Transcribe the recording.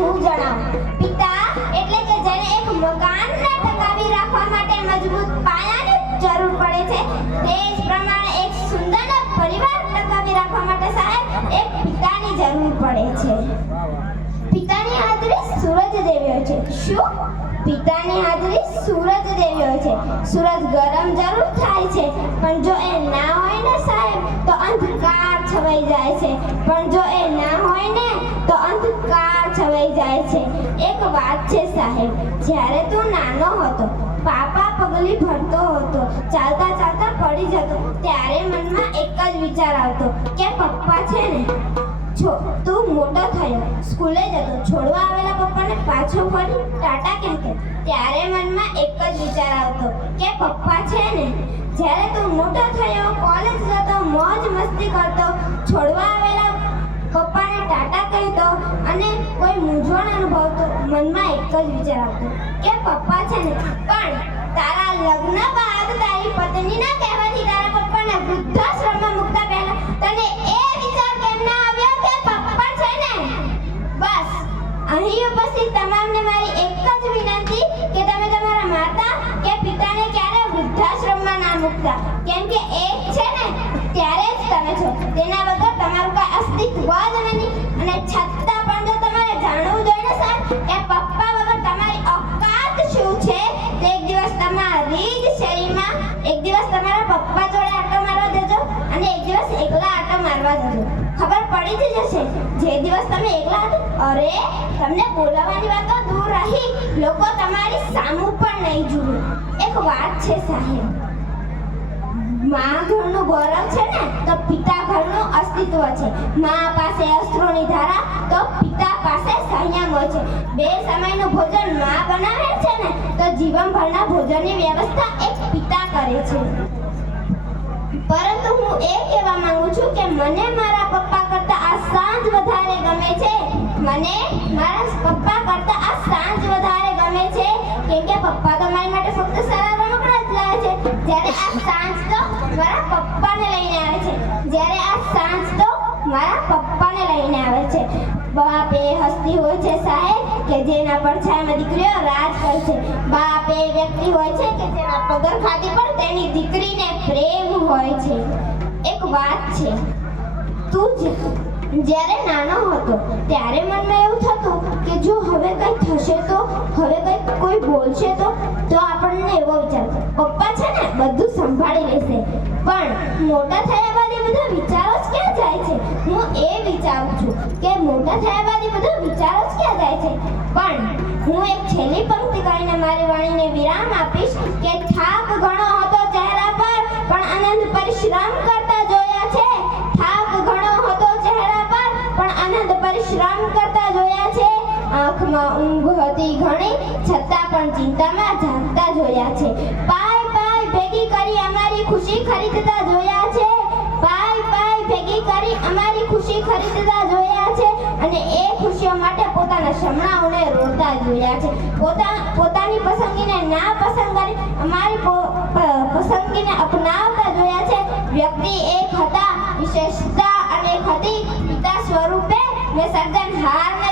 હું જણાવું. પિતા એટલે કે જેને એક મકાનને ટકાવી રાખવા માટે મજબૂત પાયાની જરૂર પડે છે, તે જ પ્રમાણે એક સુંદર પરિવાર ટકાવી રાખવા માટે સાહેબ એક પિતાની જરૂર પડે છે. પિતાની હાજરી સૂરજ જેવી હોય છે. શું? પિતાની હાજરી સૂરજ જેવી હોય છે. સૂરજ ગરમ જરૂર થાય છે, પણ જો એ ના હોય ને સાહેબ તો અંધકાર છવાઈ જાય છે. પણ જો એ ના હોય ને તો અંધકાર છવાઈ જાય છે. એક વાત છે સાહેબ, જ્યારે તું નાનો હતો, પાપા પગલી ભરતો હતો, ચાલતા ચાલતા પડી જતો, ત્યારે મનમાં એક જ વિચાર આવતો કે પપ્પા છે ને. તું મોટો થયો, સ્કૂલે જતો, છોડવા આવેલા પપ્પાને પાછો ફરી ટાટા કહેતો, ત્યારે મનમાં એક જ વિચાર આવતો કે પપ્પા છે ને. જ્યારે તું મોટો થયો, કોલેજ જતો, મોજ મસ્તી કરતો, છોડવા આવેલા પપ્પાને ટાટા કહેતો અને કોઈ મૂંઝવણ અનુભવતો, મનમાં એક જ વિચાર આવતો કે પપ્પા છે ને. પણ તારા લગ્ન બાદ તારી પત્નીના કહેવાથી તારા પપ્પાને વૃદ્ધાશ્રમમાં મૂકતા પહેલા તને એ વિચાર કેમ ના આવ્યો કે પપ્પા છે ને? બસ અહીં ઉપસ્થિત તમામને મારી એક જ વિનંતી કે તમે તમારા માતા કે પિતાને ક્યારે વૃદ્ધાશ્રમમાં ના મૂકતા, કેમ કે એક છે ને ત્યારે જ તમે છો, તેના વગર તમારું કોઈ અસ્તિત્વ જ નથી. અને છતાં પણ જો તમારે જાણવું જોઈએ સાહેબ કે પપ્પા વગર તમારી ઓકાત શું છે, તો એક દિવસ તમારી જ શેરીમાં એક દિવસ તમારા પપ્પા જોડે આટો મારવા જજો અને એક દિવસ એકલા આટો મારવા જજો. ખબર પડી જ જશે. જે દિવસ તમે એકલા હતા, અરે તમને બોલાવવાની વાત તો દૂર રહી, લોકો તમારી સામું પણ નહીં જુએ. એક વાત છે સાહેબ, માં ઘરનું ગૌરવ છે ને તો પિતા ઘરનું અસ્તિત્વ છે. માં પાસે અશ્રુની ધારા તો પિતા પાસે સંયમ હોય છે. બે સમયનું ભોજન માં બનાવે છે ને તો જીવનભરના ભોજનની વ્યવસ્થા એક પિતા કરે છે. પરંતુ હું એ કહેવા માંગુ છું કે મને મારા પપ્પા કરતા આ સાંજ વધારે ગમે છે. મને મારા પપ્પા કરતા આ સાંજ વધારે ગમે છે, કેમ કે પપ્પા તો મારી માટે ફક્ત સારા રમકડા જ લાવે છે, જ્યારે આ સાંજ તો મારા પપ્પાને લઈને આવે છે. જ્યારે આ સાંજ તો મારા પપ્પાને લઈને આવે છે. બાપ એ હસ્તી હોય છે સાહેબ કે જેના પડછાયામાં દીકરીઓ રાજ કરે છે. બાપ એ વ્યક્તિ હોય છે કે જેના પગરખાથી પણ તેની દીકરીને પ્રેમ હોય છે. એક વાત છે, તું જ્યારે નાનો હતો ત્યારે મનમાં એવું થતું કે જો હવે કંઈ થશે તો, હવે કંઈ કોઈ બોલશે તો આપણને એવો વિચાર પપ્પા છે ને બધું સંભાળી લેશે. પણ મોટા થયા બાદ એ બધા વિચારો જ ક્યાં જાય છે? હું એ વિચારું છું કે મોટા થયા બાદ એ બધા વિચારો જ ક્યાં જાય છે? પણ હું એક છેલ્લી પંક્તિ કરીને મારી વાણીને વિરામ આપીશ કે થાક ઘણો હતો ચહેરા પર પણ અનંત પરિશ્રમ કરતા જોયા છે. થાક ઘણો હતો ચહેરા પર પણ અનંત પરિશ્રમ કરતા જોયા છે. આંખમાં ઊંઘ હતી ઘણી છતાં પણ ચિંતામાં જાગતા જોયા છે. પાય પાય ભેગી કરી અમારી ખુશી ખરીદતા જોયા છે. પાય પાય ભેગી કરી અમારી ખુશી ખરીદતા જોયા છે. અને એ ખુશીઓ માટે પોતાના શમણાઓને રોતા જોયા છે. પોતાની પસંદગીને ના પસંદ કરી અમારી પસંદગીને અપનાવતા જોયા છે. વ્યક્તિ એક હતા, વિશેષતા અનેક હતી. પિતા સ્વરૂપે મેં સર્જનહારને